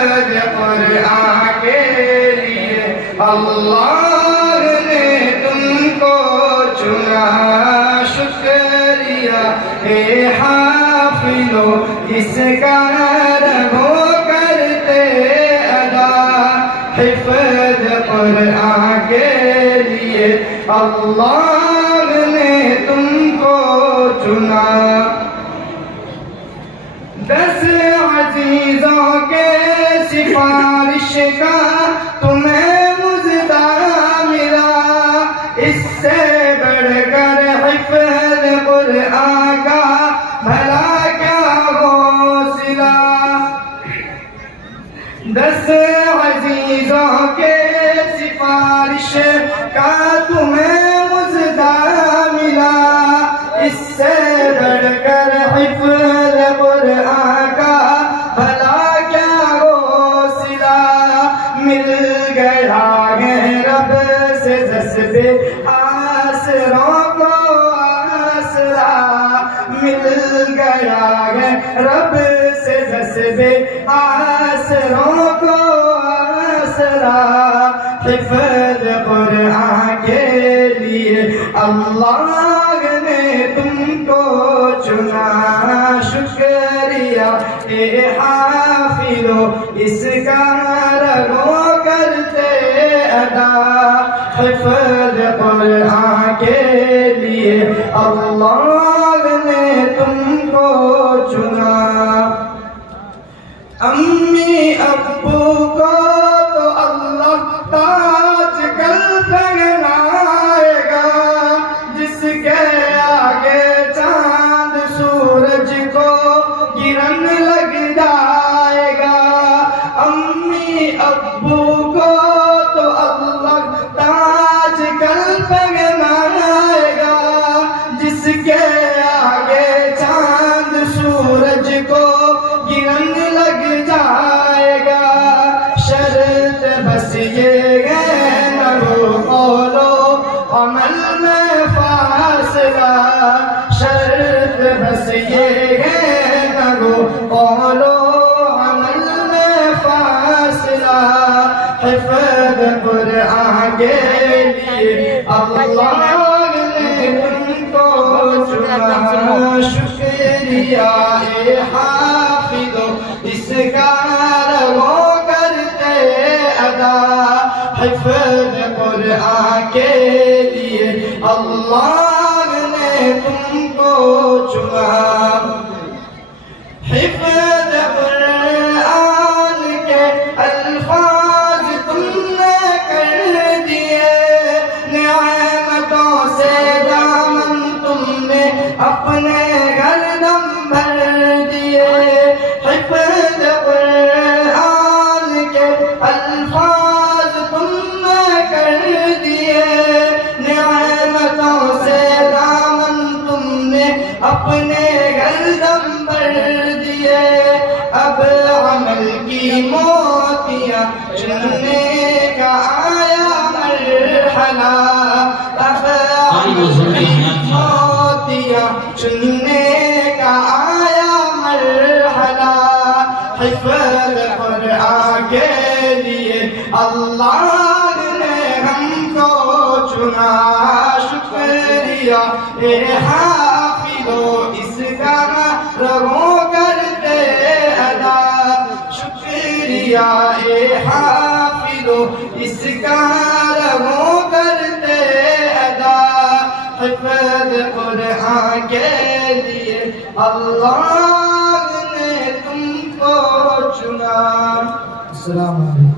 कुरान के लिए अल्लाह ने तुमको चुना, शुक्रिया ए हाफिलो इसका रहो करते अदा। हिफ्ज़ कुरान के लिए अल्लाह ने तुमको चुना। 10 अजीजों के सिफारिश का तुम्हें मुजदा मिला, इससे बढ़कर हिफ्ज़ कुरान का भला क्या हौसला। 10 अजीजों के सिफारिश का तुम्हें मुजदा मिला, इससे बढ़कर हिफ्ज़ कुरान का भला क्या हौसला। मिल गया है रब से जज्बे आसरों को आसरा, मिल गया है रब से जज्बे आसरों को आसरा। हिफ्ज़ कुरान के लिए अल्लाह ने तुमको चुना, शुक्रिया ए हाफिलो इसका रहो करते अदा। हिफ्ज़ कुरान के लिए अल्लाह ने तुमको चुना। अम्मी अब्बू को तो अल्लाह ताज कल पहनाएगा, जिसके आगे चांद सूरज को गिरन लग जाएगा। अम्मी अब्बू को तो अल्लाह ताज कल पहनाएगा, जिसके आगे चांद सूरज को गिरन लग जाएगा। शर्त बस ये है न हो कौलो अमल में फासला, शर्त बस ये है न हो कौलो अमल में फासला। हिफ्ज़ कुरान के लिए अल्लाह ने तुमको चुना, शुक्रिया ए हाफिज़ो इसका रहो करते अदा। हिफ्ज़ कुरान के लिए अल्लाह ने तुमको चुना। हिफ्ज़ कुरान के अल्फाज तुमने कर दिए, नियामतों से दामन तुमने अपने गर्दन भर दिए। हिफ्ज़ कुरान के अल्फाज तुमने कर दिए, नियामतों से दामन तुमने अपने गर्दन भर दिए। अब अमल की मोतियाँ चुनने का आया मरहला, अब अमल की मोतियाँ चुनने का आया मरहला। हिफ्ज़ कुरान के लिए अल्लाह ने हमको चुना, शुक्रिया ए हाफिज़ो इसका रहो करते अदा। शुक्रिया ए हाफिज़ो इसका रहो करते अदा। हिफ्ज़ कुरान के लिए अल्लाह ने तुमको चुना। अस्सलाम वालेकुम।